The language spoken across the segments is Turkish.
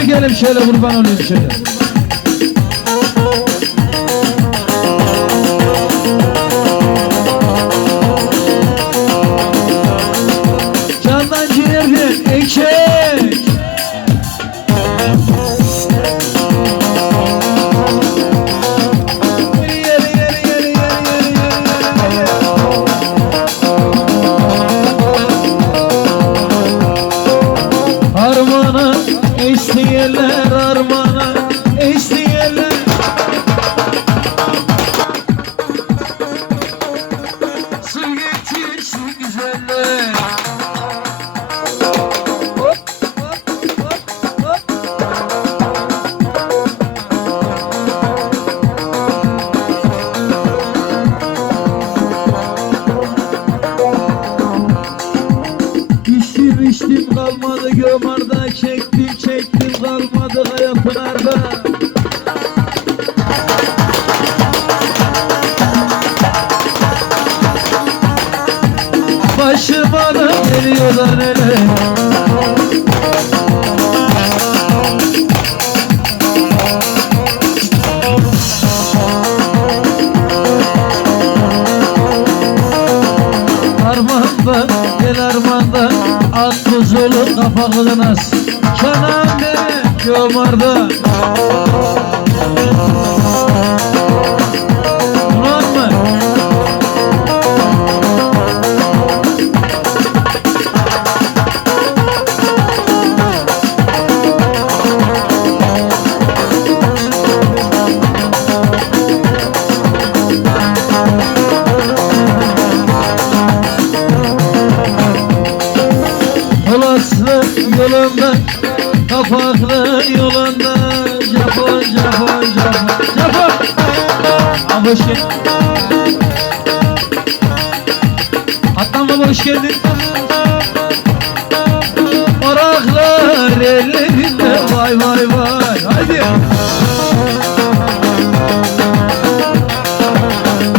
çekelim şöyle, kurban olayım şöyle. Candan ciğerden ekşek. Armana isteyenler, armana isteyenler. Su getirsin güzeller. Hop hop hop hop. İçtim içtim kalmadı gömarda, çektim çektim kalmadı Kayapınar'da. Başıma da geliyorlar hele. Armanda gel armanda, at kuzulu kapaklı nas. Çanağım beni gömarda. Ulan mı? Polaslı yolunda, kapaklı yolunda, Japon, Japon, Japon, Japon. Abi hoş geldin. Atlan baba hoş geldin. Oraklar ellerinde, vay vay vay, haydi.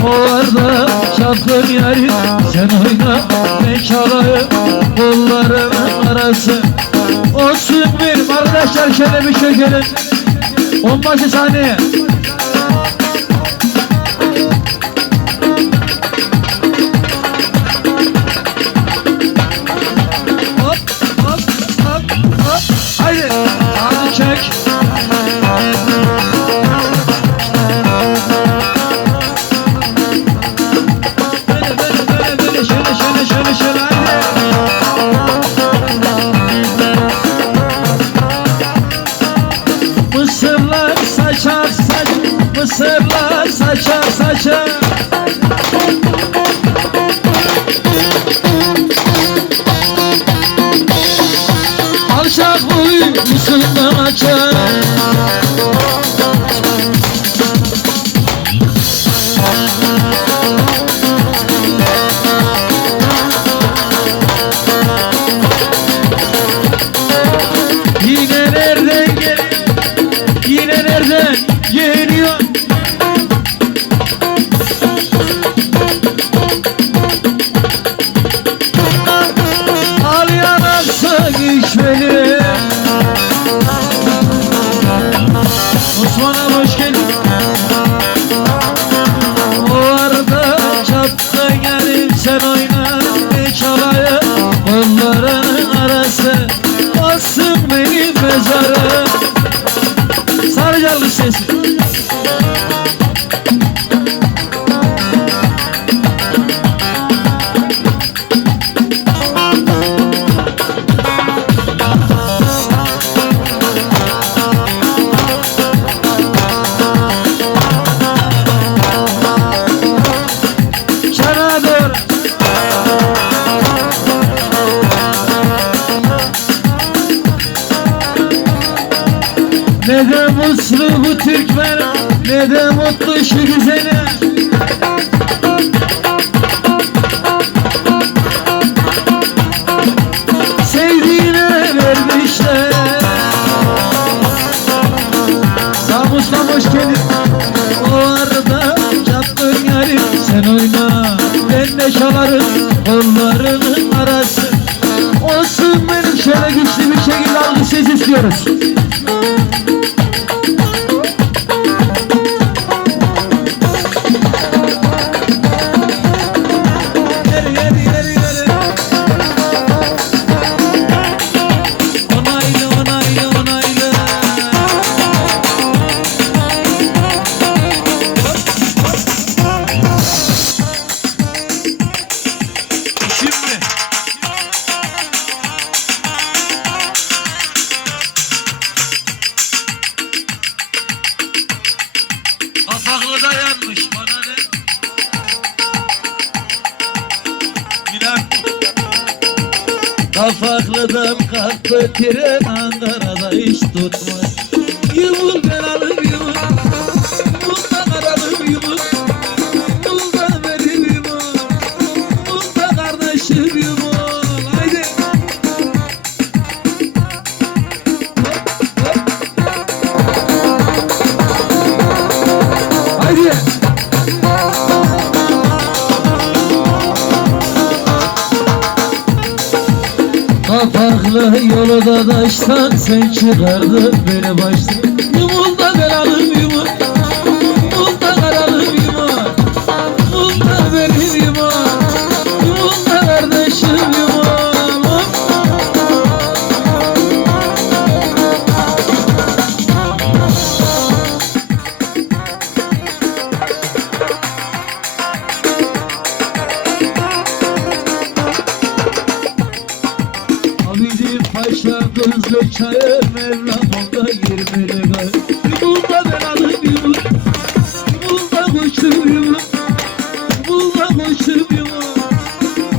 O arada çapkın yarim, sen oyna, ben çalayım, kollarımın arası. Olsun benim arkadaşlar, şöyle bir çekelim. 15 saniye. Hop hop hop hop. Haydi. Hadi çek. Böyle şöyle haydi. Mısırlar saçar saç, mısırlar saçar saçar. Alçak huy mısırdan açar. Yine nereden geliyor? Yine nereden geliyor? Al yanarsa içmeli. Osman abi hoş geldin. O arada çapta gelip sen oyna, ne çalayım onların arası. Olsun benim mezarım. Sarıcalı sesi. Çana doğru. Ne de mutlu bu Türkmen, ne de mutlu şu güzeli. Sevdiğine vermişler. Samus'tan hoş geldin. O arada çapkın yarim, sen oyna, ben de çalarım kollarının arası. Olsun benim, şöyle güçlü bir şekilde algı ses istiyoruz. Şimdi Afaklı'da yanmış bana ne? Bilal Kafaklı'dan kalktı tren Ankara'da hiç tutmaz. Yumul ben alıp yumul, bunda karalım yumul, bunda benim yumul, bunda kardeşim yumul. Haydi. Haydi. Kafaklı yolu da taştan sen çıkardın beni baştan. Yumul da ben alayım yumul, yumul da karalım yumul, yumul da benim yumul, yumul da kardeşim yumul. Abidin Paşa kızlı çayır Mevlam onda 20 lira. Yumul da ben alayım yumul, yumul da koçum yumul, yumul da koçum yumul,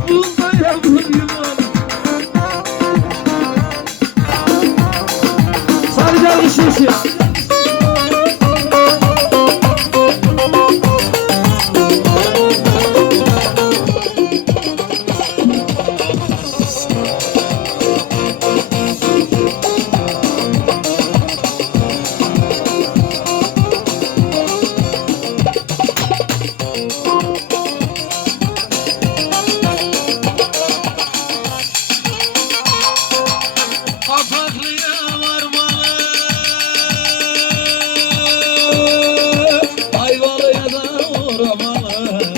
yumul da yavrum yumul. Sarıcalı sesi. Kafaklı'ya varmalı, Ayvalı'ya da uğramalı.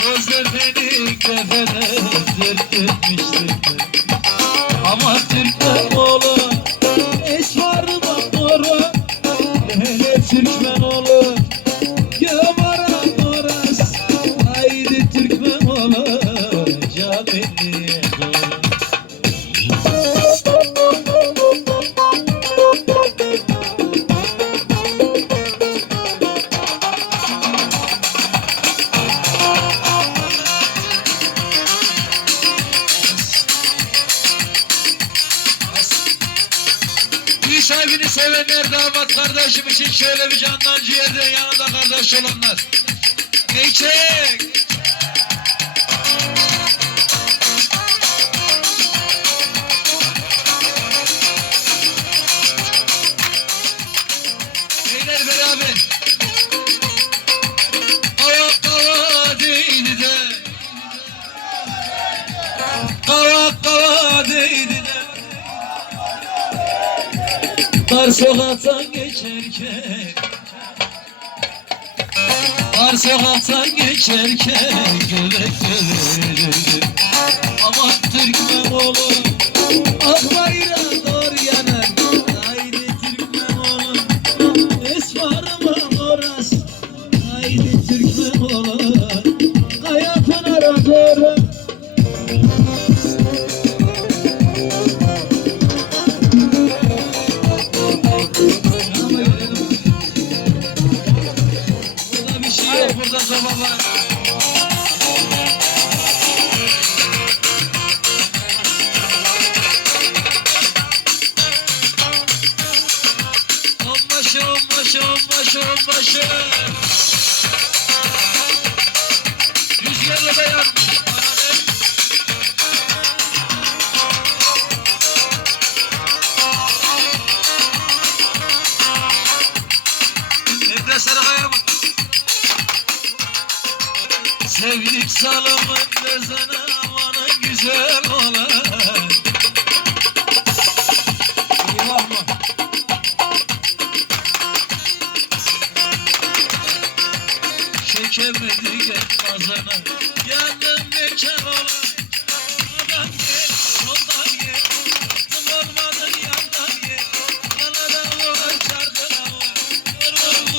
Gözler beni kefene dürtmüştür. Ama Türkmen oğlu esvarım doğru, hele Türkmen oğlu yamara oras. Haydi Türkmen oğlu camini doğru. İyi sahibini sevenler, damat kardeşim için şöyle bir candan ciğerden yanında kardeş olanlar. Geçek! Beyler beraber. Kava kava değdi de, kava kava değdi de. Dar sokaktan geçerken, dar sokaktan geçerken göbek göbek. Aman Türkmen oğlu ak bayrağı doğru yanar. Haydi Türkmen oğlu esmarıma oras. Haydi Türkmen oğlu Kaya Pınar'a doğru. Burada bir şey yok, burada soba var. Onbaşı, onbaşı, onbaşı, onbaşı. Rüzgarla da yanmış bana ne? Emre Sarıkaya mı? Sevgilik salımın lezene amanın güzel olan. Eyvah mı? Çekemedi gel kazana. Yandım bekar olan. Adam gel, soldan gel. Kızım olmadın yandan gel. Yana da vur, çarkına vur. Vur vur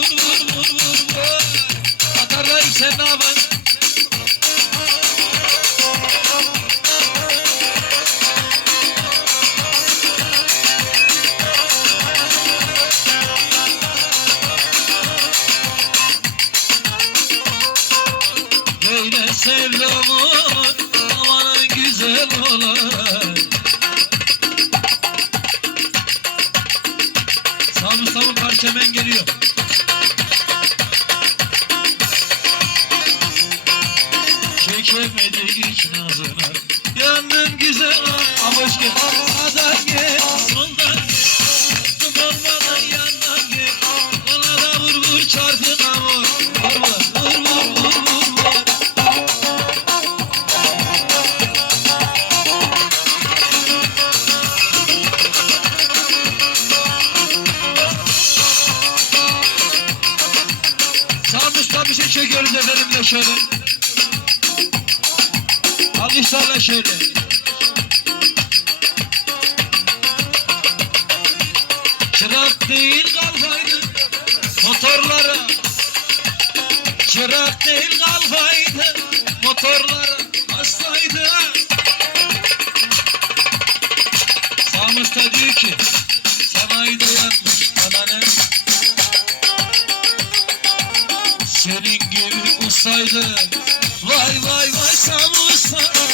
sevdamı amanın güzel olan. Sağ karşı hemen geliyor. Çekemedik hiç nazına, yandım güzel ama hoş geldin. Sağdan gel, soldan gel, olmadan yandan gel. Ona da vur vur çarpına vur, vur vur vur vur vur vur. Sağ üstten bir şey çekiyoruz efendim şöyle. Alkışlarla şöyle. Çırak değil kalfaydı motorlara. Çırak değil kalfaydı motorlara. Hastaydı. Sağımızda diyor ki sanayide yanmış bana ne? Senin gibi ustaydı. Vay vay vay Sami Usta.